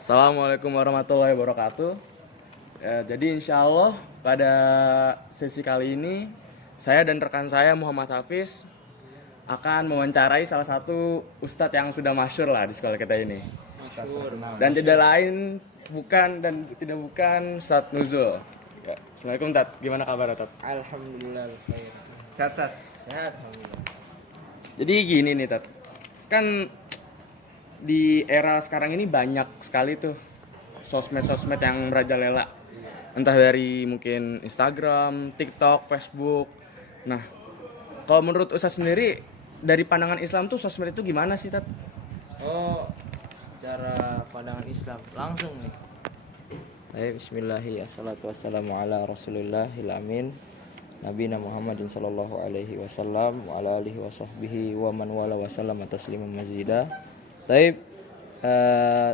Assalamualaikum warahmatullahi wabarakatuh. Jadi insya Allah pada sesi kali ini saya dan rekan saya Muhammad Hafiz akan mewawancarai salah satu ustadz yang sudah masyhur lah di sekolah kita ini. Dan tidak lain tidak bukan Ustadz Nuzul. Ya. Assalamualaikum Tat, gimana kabar Tat? Alhamdulillah khair. Sehat. Sehat alhamdulillah. Jadi gini nih Tat, kan di era sekarang ini banyak sekali tuh sosmed-sosmed yang merajalela, entah dari mungkin Instagram, TikTok, Facebook. Nah, kalau menurut Ustaz sendiri dari pandangan Islam tuh sosmed itu gimana sih Tat? Oh, secara pandangan Islam langsung nih. Baik, bismillahirrahmanirrahim. Assalatu wassalamu ala Rasulillahil amin. Nabiyina Muhammadin sallallahu alaihi wasallam wa ala alihi wa sahbihi wa man wala wa sallama tasliman mazida. Baik,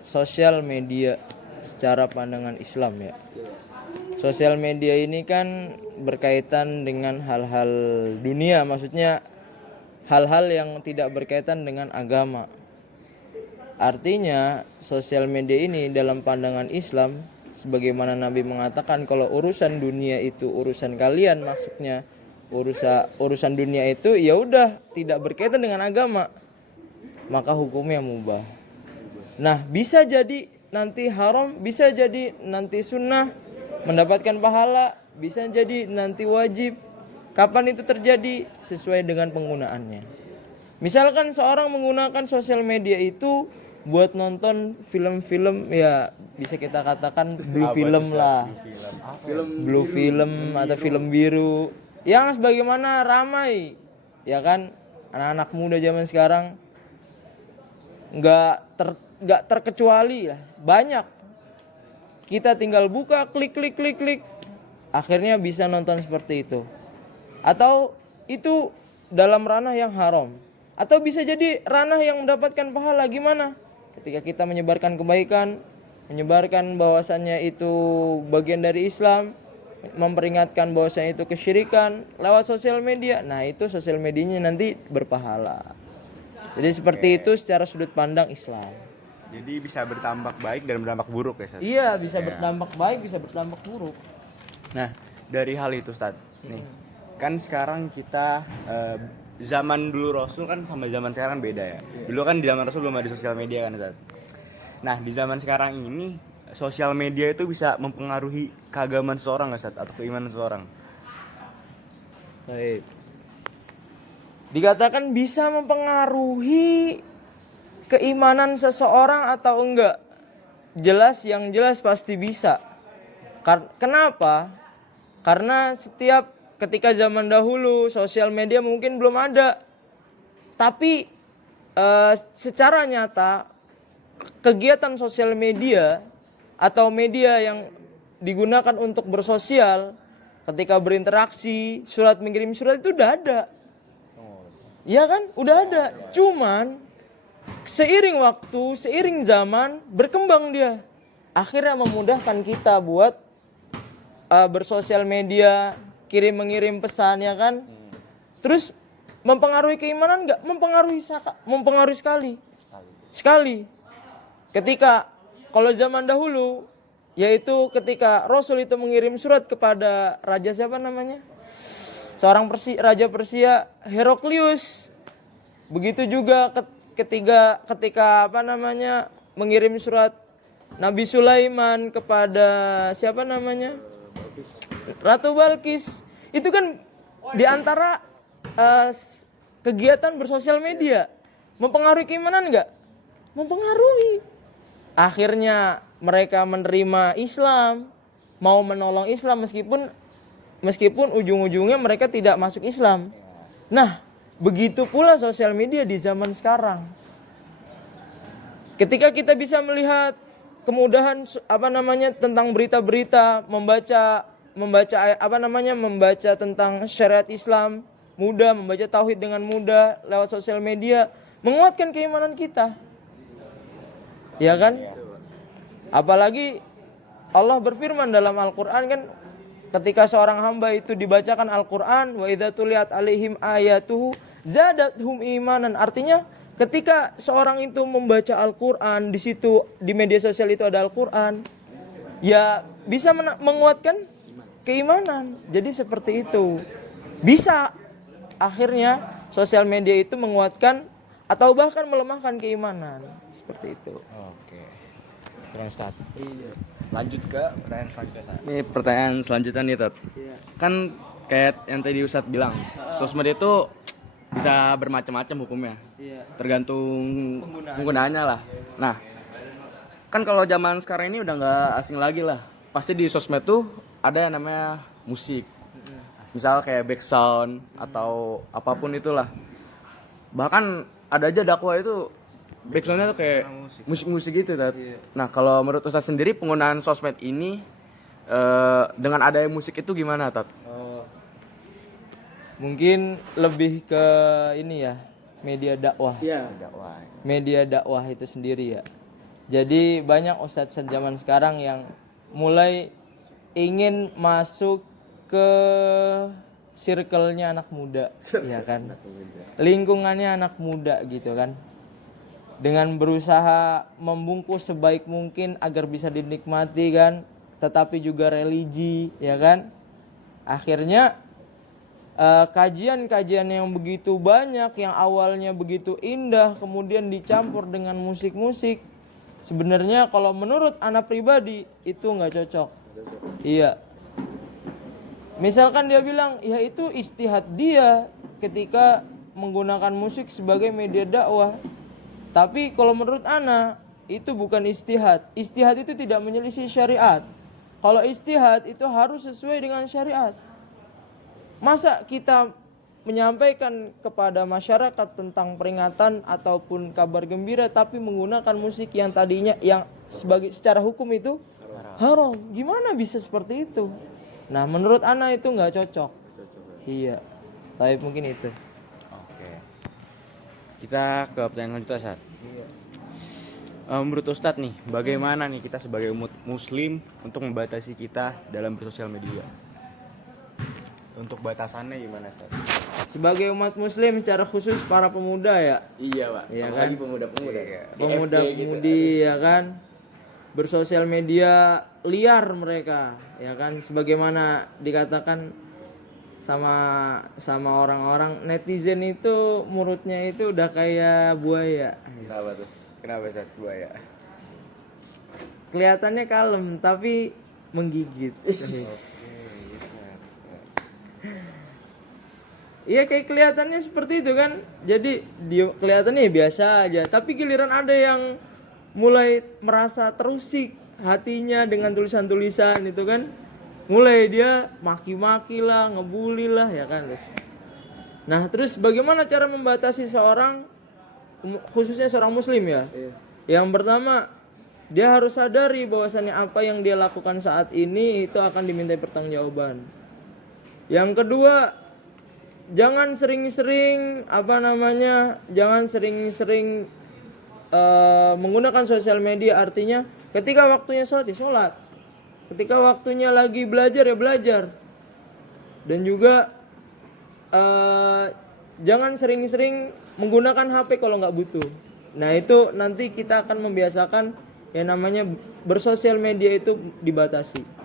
sosial media secara pandangan Islam ya. Sosial media ini kan berkaitan dengan hal-hal dunia, maksudnya hal-hal yang tidak berkaitan dengan agama. Artinya sosial media ini dalam pandangan Islam, sebagaimana Nabi mengatakan kalau urusan dunia itu urusan kalian, maksudnya urusan dunia itu ya udah tidak berkaitan dengan agama, maka hukumnya mubah. Nah, bisa jadi nanti haram, bisa jadi nanti sunnah, mendapatkan pahala, bisa jadi nanti wajib. Kapan itu terjadi? Sesuai dengan penggunaannya. Misalkan seorang menggunakan sosial media itu buat nonton film-film, ya bisa kita katakan blue film lah. Blue film atau film biru yang sebagaimana ramai, ya kan, anak-anak muda zaman sekarang nggak terkecuali lah, banyak. Kita tinggal buka, klik, akhirnya bisa nonton seperti itu. Atau itu dalam ranah yang haram, atau bisa jadi ranah yang mendapatkan pahala. Gimana? Ketika kita menyebarkan kebaikan, menyebarkan bahwasannya itu bagian dari Islam, memperingatkan bahwasannya itu kesyirikan lewat sosial media, nah itu sosial medianya nanti berpahala. Jadi seperti itu secara sudut pandang Islam. Jadi bisa berdampak baik dan berdampak buruk ya Ustaz? Iya, bisa berdampak baik, bisa berdampak buruk. Nah, dari hal itu Ustaz, nih kan sekarang kita zaman dulu Rasul kan sama zaman sekarang beda ya. Dulu kan di zaman Rasul belum ada sosial media kan Ustaz. Nah, di zaman sekarang ini sosial media itu bisa mempengaruhi keagamaan seseorang Ustaz, atau keimanan seseorang. Baik. Dikatakan bisa mempengaruhi keimanan seseorang atau enggak? Yang jelas pasti bisa. Kenapa? Karena ketika zaman dahulu sosial media mungkin belum ada. Tapi secara nyata kegiatan sosial media atau media yang digunakan untuk bersosial, ketika berinteraksi, mengirim surat itu udah ada. Ya kan? Udah ada. Cuman seiring waktu, seiring zaman berkembang dia. Akhirnya memudahkan kita buat bersosial media, mengirim pesan, ya kan? Terus mempengaruhi keimanan enggak? Mempengaruhi sekali. Ketika kalau zaman dahulu, yaitu ketika Rasul itu mengirim surat kepada raja siapa namanya? Seorang raja Persia, Heraklius. Begitu juga ketika mengirim surat Nabi Sulaiman kepada siapa namanya? Ratu Balkis. Itu kan diantara kegiatan bersosial media. Mempengaruhi keimanan enggak? Mempengaruhi. Akhirnya mereka menerima Islam, mau menolong Islam meskipun ujung-ujungnya mereka tidak masuk Islam. Nah, begitu pula sosial media di zaman sekarang. Ketika kita bisa melihat kemudahan tentang berita-berita, membaca tentang syariat Islam mudah, membaca tauhid dengan mudah lewat sosial media, menguatkan keimanan kita. Ya kan? Apalagi Allah berfirman dalam Al-Qur'an kan, ketika seorang hamba itu dibacakan Al-Qur'an, wa idza tuliyat alaihim ayatuhu zadathum imanan. Artinya Ketika seorang itu membaca Al-Qur'an, di situ di media sosial itu ada Al-Qur'an, ya bisa menguatkan keimanan. Jadi seperti itu. Bisa akhirnya sosial media itu menguatkan atau bahkan melemahkan keimanan. Seperti itu. Oke. Keren Ustaz. Iya. Lanjut ke pertanyaan selanjutnya, Ustaz. Ini pertanyaan selanjutnya nih, Tat. Kan kayak yang tadi Ustadz bilang, sosmed itu bisa bermacam-macam hukumnya. Tergantung penggunaannya lah. Nah, kan kalau zaman sekarang ini udah nggak asing lagi lah. Pasti di sosmed tuh ada yang namanya musik. Misal kayak background atau apapun itulah. Bahkan ada aja dakwah itu backgroundnya tuh kayak musik-musik gitu, Tat. Nah, kalau menurut Ustadz sendiri penggunaan sosmed ini dengan adanya musik itu gimana, Tat? Mungkin lebih ke ini ya, media dakwah. Iya. Media dakwah itu sendiri ya. Jadi banyak ustadz zaman sekarang yang mulai ingin masuk ke circle-nya anak muda, ya kan? Lingkungannya anak muda gitu kan. Dengan berusaha membungkus sebaik mungkin agar bisa dinikmati kan, tetapi juga religi, ya kan? Akhirnya kajian-kajian yang begitu banyak, yang awalnya begitu indah, kemudian dicampur dengan musik-musik. Sebenarnya kalau menurut anak pribadi itu nggak cocok. Iya. Misalkan dia bilang, ya itu ijtihad dia ketika menggunakan musik sebagai media dakwah. Tapi kalau menurut ana itu bukan ijtihad. Ijtihad itu tidak menyelisih syariat. Kalau ijtihad itu harus sesuai dengan syariat. Masa kita menyampaikan kepada masyarakat tentang peringatan ataupun kabar gembira tapi menggunakan musik yang tadinya yang sebagai secara hukum itu haram. Gimana bisa seperti itu? Nah, menurut ana itu nggak cocok. Iya. Tapi mungkin itu. Oke. Kita ke pertanyaan selanjutnya, Ustaz. Menurut Ustadz nih, bagaimana nih kita sebagai umat muslim untuk membatasi kita dalam bersosial media? Untuk batasannya gimana, Ustaz? Sebagai umat muslim secara khusus para pemuda ya. Iya, Pak. Iya kan? Apalagi pemuda-pemuda. Pemuda-pemudi ya kan. Bersosial media liar mereka, ya kan? Sebagaimana dikatakan sama orang-orang netizen itu mulutnya itu udah kayak buaya. Kenapa tuh? Kenapa, Ustaz? Buaya. Kelihatannya kalem tapi menggigit. Iya kayak kelihatannya seperti itu kan. Jadi dia kelihatannya biasa aja, tapi giliran ada yang mulai merasa terusik hatinya dengan tulisan-tulisan itu kan, mulai dia maki-maki lah, ngebully lah ya kan. Nah terus bagaimana cara membatasi seorang, khususnya seorang muslim ya? Yang pertama, dia harus sadari bahwasannya apa yang dia lakukan saat ini itu akan dimintai pertanggungjawaban. Yang kedua, jangan sering-sering menggunakan sosial media. Artinya ketika waktunya sholat ya sholat, ketika waktunya lagi belajar ya belajar. Dan juga jangan sering-sering menggunakan HP kalau nggak butuh. Nah itu nanti kita akan membiasakan yang namanya bersosial media itu dibatasi.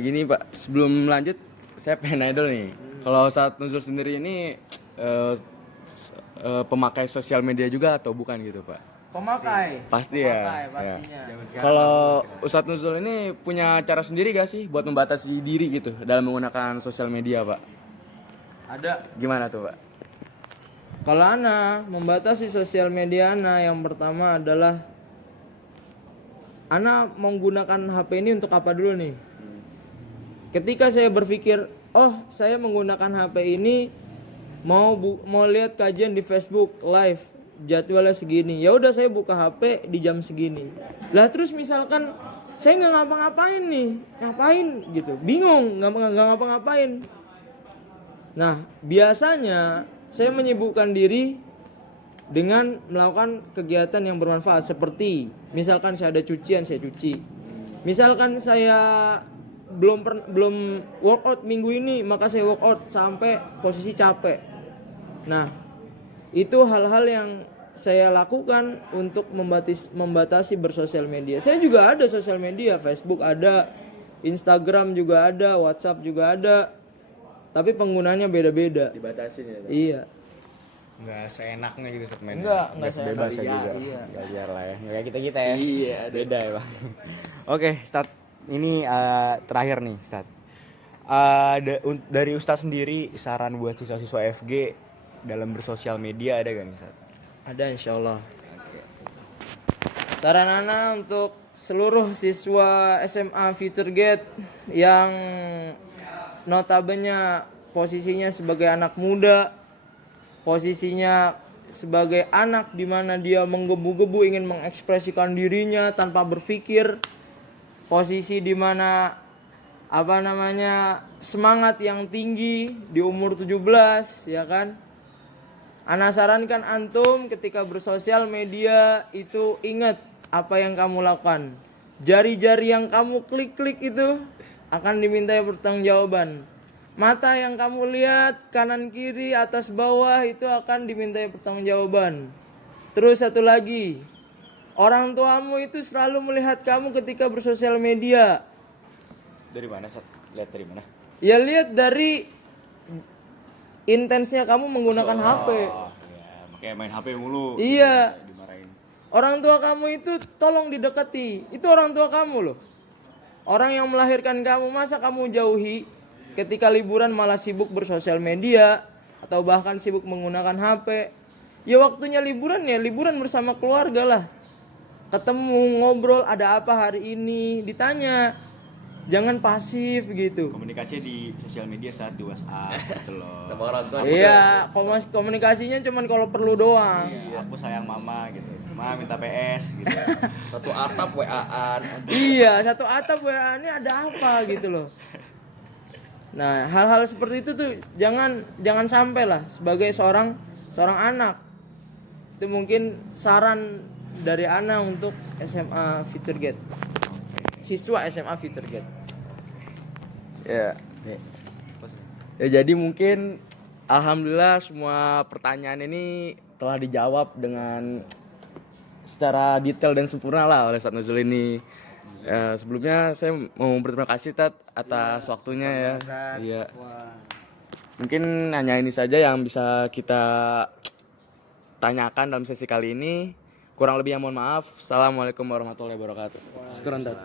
Gini Pak, sebelum lanjut saya pengen nanya dulu nih. Kalau Ustadz Nuzul sendiri ini pemakai sosial media juga atau bukan gitu Pak? Pemakai. Pasti ya. Pastinya. Kalau Ustadz Nuzul ini punya cara sendiri gak sih buat membatasi diri gitu dalam menggunakan sosial media Pak? Ada. Gimana tuh Pak? Kalau ana membatasi sosial media ana, yang pertama adalah ana menggunakan HP ini untuk apa dulu nih? Ketika saya berpikir, oh saya menggunakan HP ini mau lihat kajian di Facebook live, jadwalnya segini. Ya udah saya buka HP di jam segini. Lah terus misalkan saya nggak ngapa-ngapain nih, ngapain gitu, bingung nggak ngapa-ngapain. Nah biasanya saya menyibukkan diri dengan melakukan kegiatan yang bermanfaat, seperti misalkan saya ada cucian saya cuci, misalkan saya belum workout minggu ini, maka saya workout sampai posisi capek. Nah, itu hal-hal yang saya lakukan untuk membatasi bersosial media. Saya juga ada sosial media, Facebook ada, Instagram juga ada, WhatsApp juga ada. Tapi penggunanya beda-beda. Dibatasin ya. Iya. Nggak seenaknya gitu set main. Enggak Bebas seenak. ya juga. Iya. Nggak liar lah ya. Nggak kayak kita ya. Iya, Beda ya bang. Oke, Ustad. Ini terakhir nih, Ustad. Dari Ustad sendiri saran buat siswa-siswa FG dalam bersosial media ada gak nih, Ustad? Ada insyaallah. Saran Ana untuk seluruh siswa SMA Future Gate yang notabene posisinya sebagai anak muda, posisinya sebagai anak di mana dia menggebu-gebu ingin mengekspresikan dirinya tanpa berpikir, posisi di mana semangat yang tinggi di umur 17, ya kan? Ana sarankan antum ketika bersosial media itu ingat apa yang kamu lakukan. Jari-jari yang kamu klik-klik itu akan dimintai pertanggungjawaban. Mata yang kamu lihat kanan kiri atas bawah itu akan dimintai pertanggungjawaban. Terus satu lagi, orang tuamu itu selalu melihat kamu ketika bersosial media. Dari mana, Ustad? Lihat dari mana? Ya lihat dari intensnya kamu menggunakan HP. Oh, ya, makanya main HP mulu. Iya. Dimarahin. Orang tua kamu itu tolong didekati. Itu orang tua kamu loh. Orang yang melahirkan kamu, masa kamu jauhi ketika liburan malah sibuk bersosial media atau bahkan sibuk menggunakan HP. Ya waktunya liburan ya liburan bersama keluarga lah. Ketemu, ngobrol, ada apa hari ini, ditanya. Jangan pasif gitu. Komunikasinya di sosial media saat di WhatsApp gitu loh. Sama orang tua. Iya, komunikasinya cuman kalau perlu doang. Iya, aku sayang mama gitu. Ma minta PS gitu. Satu atap WA-an. Iya, satu atap WA ini ada apa gitu loh. Nah, hal-hal seperti itu tuh jangan sampai lah sebagai seorang anak. Itu mungkin saran dari Ana untuk SMA Future Gate. Siswa SMA Future Gate. Ya. Ya jadi mungkin alhamdulillah semua pertanyaan ini telah dijawab dengan secara detail dan sempurna lah oleh Ustadz Nuzul ini. Ya, sebelumnya saya mau berterima kasih Tat atas waktunya ya. Iya. Mungkin hanya ini saja yang bisa kita tanyakan dalam sesi kali ini. Kurang lebihnya mohon maaf. Assalamualaikum warahmatullahi wabarakatuh. Syukran Tat.